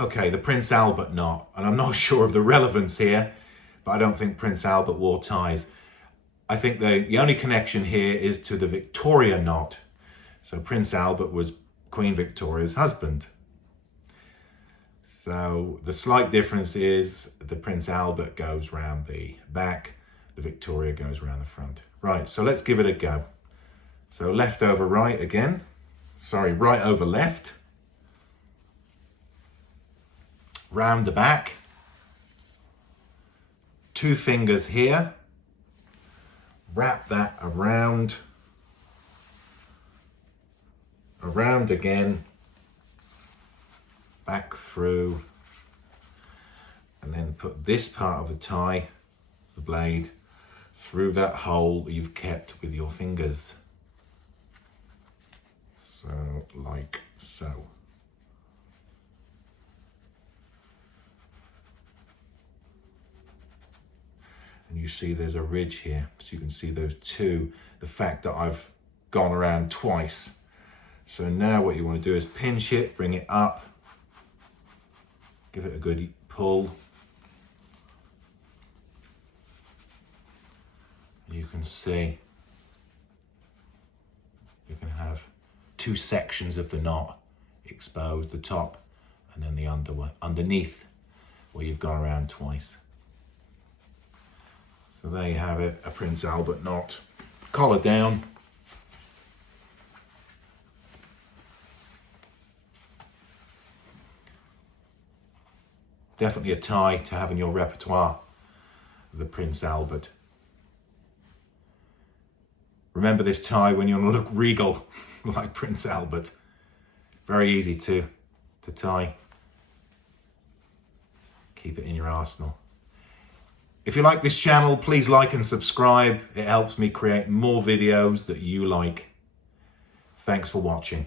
Okay, the Prince Albert knot, and I'm not sure of the relevance here, but I don't think Prince Albert wore ties. I think the only connection here is to the Victoria knot. So Prince Albert was Queen Victoria's husband. So the slight difference is the Prince Albert goes round the back, the Victoria goes round the front. Right, so let's give it a go. So left over right again. Sorry, right over left. Round the back. 2 fingers here. Wrap that around. Around again. Back through. And then put this part of the tie, the blade, through that hole you've kept with your fingers. So, like so. And you see there's a ridge here, so you can see those two, the fact that I've gone around twice. So now what you want to do is pinch it, bring it up, give it a good pull. You can see you can have 2 sections of the knot exposed, the top and then the underneath where you've gone around twice. So there you have it, a Prince Albert knot. Collar down. Definitely a tie to have in your repertoire, the Prince Albert. Remember this tie when you want to look regal, like Prince Albert. Very easy to tie. Keep it in your arsenal. If you like this channel, please like and subscribe. It helps me create more videos that you like. Thanks for watching.